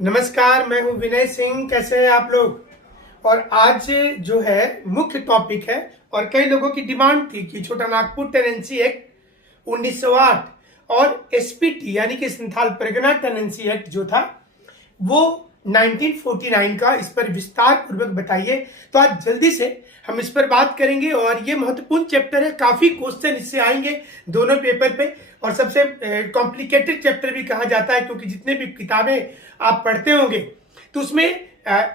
नमस्कार, मैं हूं विनय सिंह। कैसे हैं आप लोग? और आज जो है मुख्य टॉपिक है और कई लोगों की डिमांड थी कि छोटा नागपुर टेनेंसी एक्ट 1908 और एसपीटी यानी कि संथाल परगना टेनेंसी एक्ट जो था वो 1949 का, इस पर विस्तार पूर्वक बताइए। तो आज जल्दी से हम इस पर बात करेंगे और ये महत्वपूर्ण चैप्टर है। काफी क्वेश्चन इससे आएंगे दोनों पेपर पे और सबसे कॉम्प्लिकेटेड चैप्टर भी कहा जाता है, क्योंकि जितने भी किताबें आप पढ़ते होंगे तो उसमें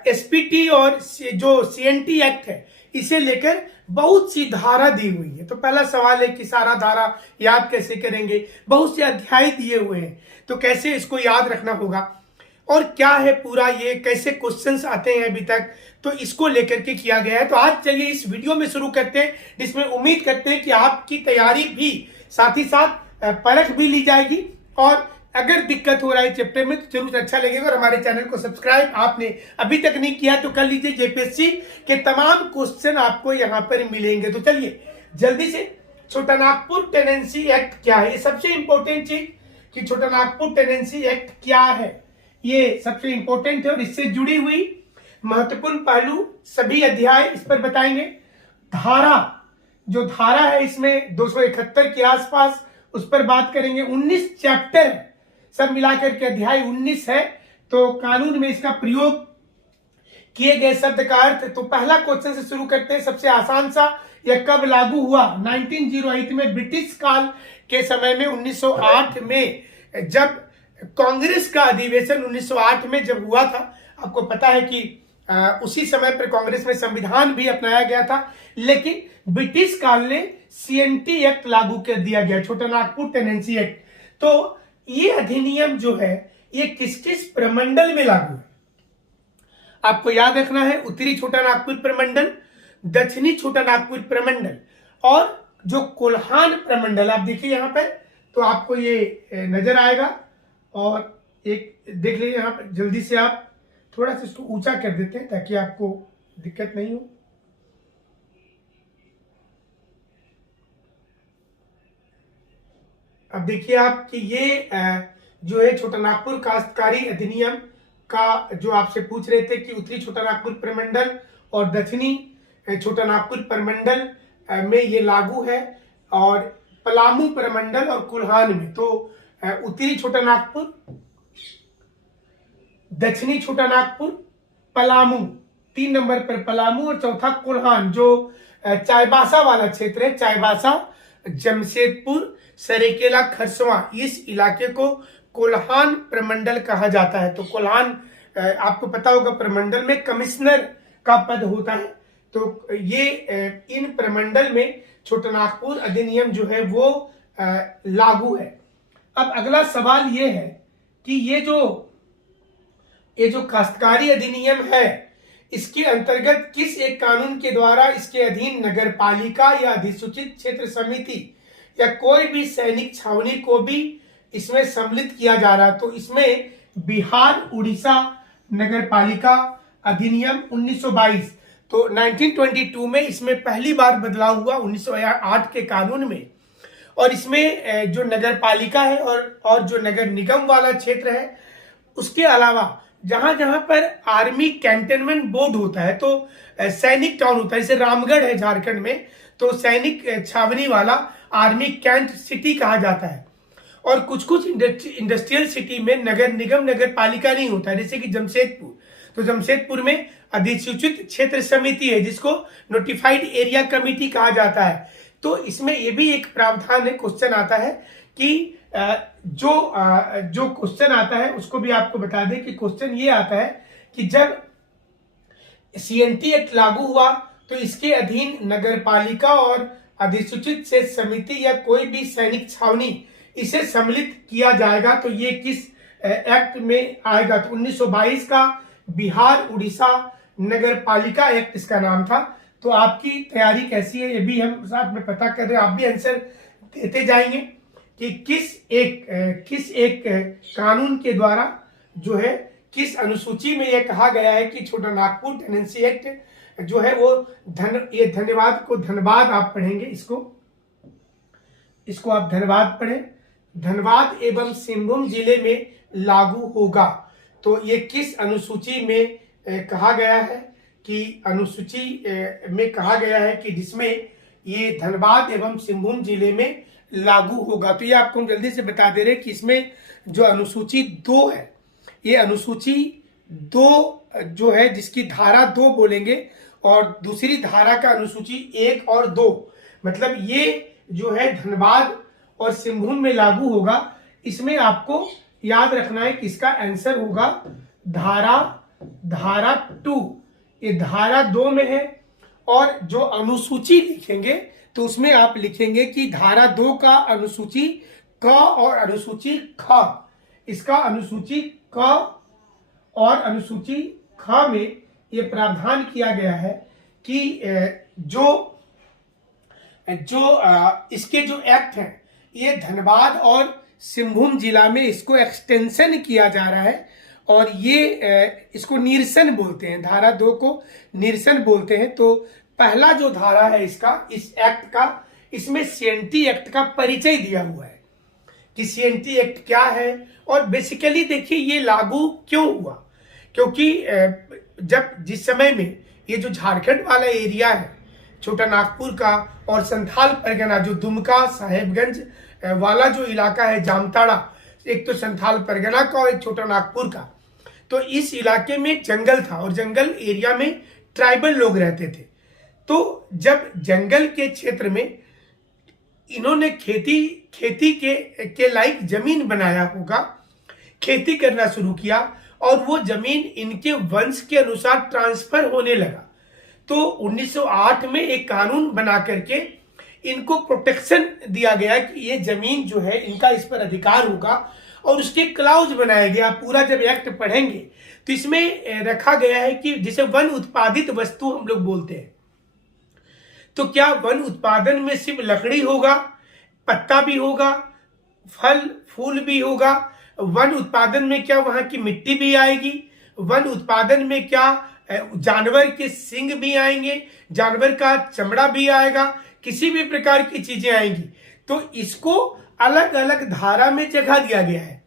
एसपीटी और जो सीएनटी एक्ट है इसे लेकर बहुत सी धारा दी हुई है। तो पहला सवाल है कि सारा धारा याद कैसे करेंगे? बहुत से अध्याय दिए हुए हैं, तो कैसे इसको याद रखना होगा और क्या है पूरा, ये कैसे क्वेश्चंस आते हैं अभी तक, तो इसको लेकर के किया गया है। तो आज चलिए इस वीडियो में शुरू करते हैं, जिसमें उम्मीद करते हैं कि आपकी तैयारी भी साथ ही साथ परख भी ली जाएगी। और अगर दिक्कत हो रहा है चैप्टर में तो जरूर अच्छा लगेगा। और हमारे चैनल को सब्सक्राइब आपने अभी तक नहीं किया तो कर लीजिए। जेपीएससी के तमाम क्वेश्चन आपको यहाँ पर मिलेंगे। तो चलिए जल्दी से, छोटा नागपुर टेनेंसी एक्ट क्या है? ये सबसे इंपॉर्टेंट चीज कि छोटा नागपुर टेनेंसी एक्ट क्या है, ये सबसे इंपॉर्टेंट है और इससे जुड़ी हुई महत्वपूर्ण पहलू सभी अध्याय इस पर बताएंगे। धारा, जो धारा है इसमें 271 के आसपास, उस पर बात करेंगे। 19 चैप्टर है, सब मिलाकर के अध्याय 19 है। तो कानून में इसका प्रयोग किए गए शब्द का अर्थ। तो पहला क्वेश्चन से शुरू करते हैं, सबसे आसान सा। यह कब लागू हुआ? 1908 में, ब्रिटिश काल के समय में। 1908 में जब कांग्रेस का अधिवेशन 1908 में जब हुआ था, आपको पता है कि उसी समय पर कांग्रेस में संविधान भी अपनाया गया था, लेकिन ब्रिटिश काल ने सीएनटी एक्ट लागू कर दिया गया, छोटा नागपुर टेनेंसी एक्ट। तो ये अधिनियम जो है ये किस किस प्रमंडल में लागू है? आपको याद रखना है, उत्तरी छोटा नागपुर प्रमंडल, दक्षिणी छोटा नागपुर प्रमंडल और जो कोल्हान प्रमंडल। आप देखिए यहाँ पर, तो आपको ये नजर आएगा। और एक देख लीजिए यहाँ पर, जल्दी से आप थोड़ा सा इसको ऊंचा कर देते हैं ताकि आपको दिक्कत नहीं हो। अब देखिए आप कि ये जो है छोटा नागपुर काश्तकारी अधिनियम का, जो आपसे पूछ रहे थे कि उत्तरी छोटा नागपुर प्रमंडल और दक्षिणी छोटा नागपुर प्रमंडल में ये लागू है, और पलामू प्रमंडल और कुल्हान में। तो उत्तरी छोटा नागपुर, दक्षिणी छोटा नागपुर, पलामू, 3 नंबर पर पलामू, और चौथा कुल्हान, जो चाईबासा वाला क्षेत्र है। चाईबासा, जमशेदपुर, सरेकेला, खरसवां, इस इलाके को कोल्हान प्रमंडल कहा जाता है। तो कोल्हान, आपको पता होगा, प्रमंडल में कमिश्नर का पद होता है। तो ये इन प्रमंडल में छोटा नागपुर अधिनियम जो है वो लागू है। अब अगला सवाल ये है कि ये जो काश्तकारी अधिनियम है, इसके अंतर्गत किस एक कानून के द्वारा इसके अधीन नगर पालिका या अधिसूचित क्षेत्र समिति या कोई भी सैनिक छावनी को भी इसमें सम्मिलित किया जा रहा है? तो इसमें बिहार उड़ीसा नगर पालिका अधिनियम 1922, तो 1922 में इसमें पहली बार बदलाव हुआ 1908 के कानून में। और इसमें जो नगर पालिका है और जो नगर निगम वाला क्षेत्र है, उसके अलावा जहां जहां पर आर्मी कैंटनमेंट बोर्ड होता है, तो सैनिक टाउन होता है, जैसे रामगढ़ है झारखंड में, तो सैनिक छावनी वाला आर्मी कैंट सिटी कहा जाता है। और कुछ कुछ इंडस्ट्रियल सिटी में नगर निगम नगर पालिका नहीं होता है, जैसे कि जमशेदपुर। तो जमशेदपुर में अधिसूचित क्षेत्र समिति है, जिसको नोटिफाइड एरिया कमेटी कहा जाता है। तो इसमें ये भी एक प्रावधान है, क्वेश्चन आता है कि जो क्वेश्चन आता है उसको भी आपको बता दें कि क्वेश्चन ये आता है कि जब सीएनटी एक्ट लागू हुआ तो इसके अधीन नगर पालिका और अधिसूचित क्षेत्र समिति या कोई भी सैनिक छावनी इसे सम्मिलित किया जाएगा, तो ये किस एक्ट में आएगा? तो 1922 का बिहार उड़ीसा नगर पालिका एक्ट इसका नाम था। तो आपकी तैयारी कैसी है ये भी हम साथ में पता कर रहे हैं, आप भी आंसर देते जाएंगे कि किस एक कानून के द्वारा जो है, किस अनुसूची में यह कहा गया है कि छोटा नागपुर टेनेंसी एक्ट जो है वो ये धन्यवाद को धनबाद आप पढ़ेंगे, इसको आप धनबाद पढ़ें। धनबाद एवं सिंहभूम जिले में लागू होगा। तो ये किस अनुसूची में कहा गया है कि अनुसूची में कहा गया है कि जिसमें ये धनबाद एवं सिंहभूम जिले में लागू होगा। तो ये आपको हम जल्दी से बता दे रहे हैं कि इसमें जो अनुसूची 2 है, ये अनुसूची 2 जो है जिसकी धारा 2 बोलेंगे और दूसरी धारा का अनुसूची 1 और 2, मतलब ये जो है धनबाद और सिंहभूम में लागू होगा। इसमें आपको याद रखना है कि इसका आंसर होगा धारा 2। ये धारा 2 में है और जो अनुसूची लिखेंगे तो उसमें आप लिखेंगे कि धारा 2 का अनुसूची क और अनुसूची ख, इसका अनुसूची क और अनुसूची ख में ये प्रावधान किया गया है कि इसके जो एक्ट हैं ये धनबाद और सिंहभूम जिला में इसको एक्सटेंशन किया जा रहा है और ये इसको निरसन बोलते हैं, धारा 2 को निरसन बोलते हैं। तो पहला जो धारा है इसका, इस एक्ट का, इसमें सीएनटी एक्ट का परिचय दिया हुआ है कि सीएनटी एक्ट क्या है और बेसिकली देखिए ये लागू क्यों हुआ, क्योंकि जिस समय में ये जो झारखंड वाला एरिया है, छोटा नागपुर का और संथाल परगना, जो दुमका साहेबगंज वाला जो इलाका है, जामताड़ा, एक तो संथाल परगना का और एक छोटा नागपुर का, तो इस इलाके में जंगल था और जंगल एरिया में ट्राइबल लोग रहते थे। तो जब जंगल के क्षेत्र में इन्होंने खेती के लायक जमीन बनाया होगा, खेती करना शुरू किया और वो जमीन इनके वंश के अनुसार ट्रांसफर होने लगा। तो 1908 में एक कानून बना करके इनको प्रोटेक्शन दिया गया कि ये जमीन जो है इनका इस पर अधिकार होगा और उसके क्लाउज बनाया गया। पूरा जब एक्ट पढ़ेंगे तो इसमें रखा गया है कि जिसे वन उत्पादित वस्तु हम लोग बोलते हैं, तो क्या वन उत्पादन में सिर्फ लकड़ी होगा, पत्ता भी होगा, फल फूल भी होगा? वन उत्पादन में क्या वहां की मिट्टी भी आएगी? वन उत्पादन में क्या जानवर के सींग भी आएंगे, जानवर का चमड़ा भी आएगा, किसी भी प्रकार की चीजें आएंगी? तो इसको अलग अलग धारा में जगह दिया गया है।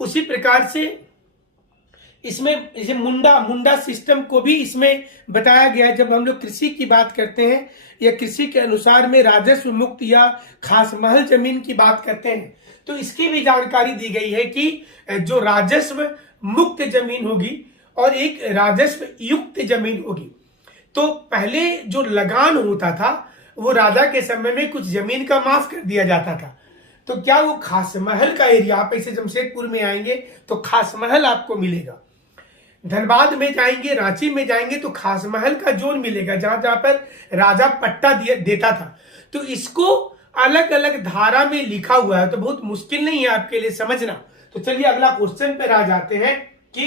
उसी प्रकार से इसमें इसे मुंडा सिस्टम को भी इसमें बताया गया है। जब हम लोग कृषि की बात करते हैं या कृषि के अनुसार में राजस्व मुक्त या खास महल जमीन की बात करते हैं तो इसकी भी जानकारी दी गई है कि जो राजस्व मुक्त जमीन होगी और एक राजस्व युक्त जमीन होगी। तो पहले जो लगान होता था वो राजा के समय में कुछ जमीन का माफ कर दिया जाता था। तो क्या वो खास महल का एरिया, आप ऐसे जमशेदपुर में आएंगे तो खास महल आपको मिलेगा, धनबाद में जाएंगे, रांची में जाएंगे तो खास महल का जोन मिलेगा जहां जहां पर राजा पट्टा देता था। तो इसको अलग अलग धारा में लिखा हुआ है, तो बहुत मुश्किल नहीं है आपके लिए समझना। तो चलिए अगला क्वेश्चन पर आ जाते हैं कि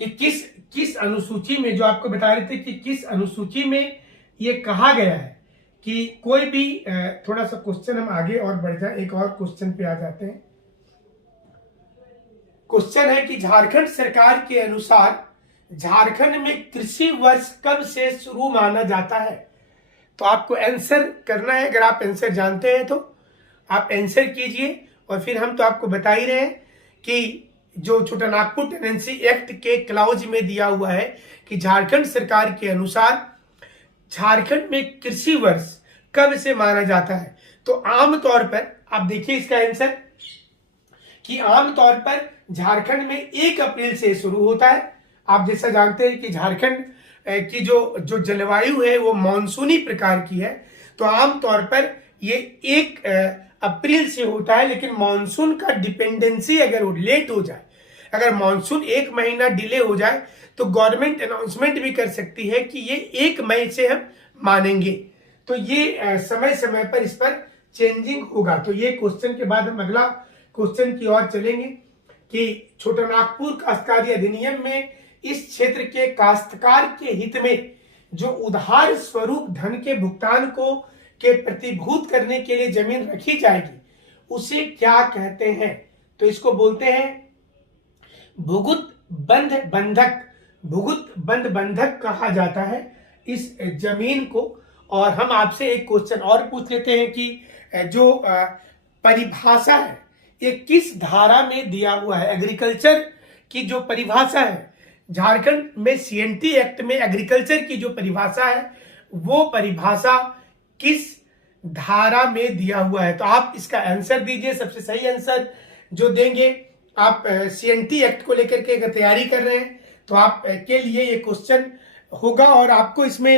किस अनुसूची में, जो आपको बता रहे थे कि किस अनुसूची में ये कहा गया है कि कोई भी थोड़ा सा क्वेश्चन हम आगे और बढ़ जाए, एक और क्वेश्चन पे आ जाते हैं। क्वेश्चन है कि झारखंड सरकार के अनुसार झारखंड में कृषि वर्ष कब से शुरू माना जाता है? तो आपको आंसर करना है। अगर आप आंसर जानते हैं तो आप आंसर कीजिए और फिर हम तो आपको बता ही रहे हैं कि जो छोटा नागपुर टेनेंसी एक्ट के क्लाउज में दिया हुआ है कि झारखंड सरकार के अनुसार झारखंड में कृषि वर्ष कब से माना जाता है। तो आमतौर पर आप देखिए इसका आंसर कि आमतौर पर झारखंड में 1 अप्रैल से शुरू होता है। आप जैसा जानते हैं कि झारखंड की जो जलवायु है वो मानसूनी प्रकार की है, तो आमतौर पर ये 1 अप्रैल से होता है। लेकिन मानसून का डिपेंडेंसी अगर लेट हो जाए, अगर मानसून 1 महीना डिले हो जाए तो गवर्नमेंट अनाउंसमेंट भी कर सकती है कि ये 1 मई से हम मानेंगे। तो ये समय समय पर इस पर चेंजिंग होगा। तो ये क्वेश्चन के बाद हम अगला क्वेश्चन की ओर चलेंगे कि छोटा नागपुर काश्तकारी अधिनियम में इस क्षेत्र के काश्तकार के हित में जो उधार स्वरूप धन के भुगतान के प्रतिभूत करने के लिए जमीन रखी जाएगी उसे क्या कहते हैं? तो इसको बोलते हैं भुगुत बंध बंधक। भुगुत बंध बंधक कहा जाता है इस जमीन को। और हम आपसे एक क्वेश्चन और पूछ लेते हैं कि जो परिभाषा है ये किस धारा में दिया हुआ है? एग्रीकल्चर की जो परिभाषा है, झारखंड में सीएनटी एक्ट में एग्रीकल्चर की जो परिभाषा है वो परिभाषा किस धारा में दिया हुआ है। तो आप इसका आंसर दीजिए। सबसे सही आंसर जो देंगे, आप सीएनटी एक्ट को लेकर के अगर तैयारी कर रहे हैं तो आप के लिए ये क्वेश्चन होगा और आपको इसमें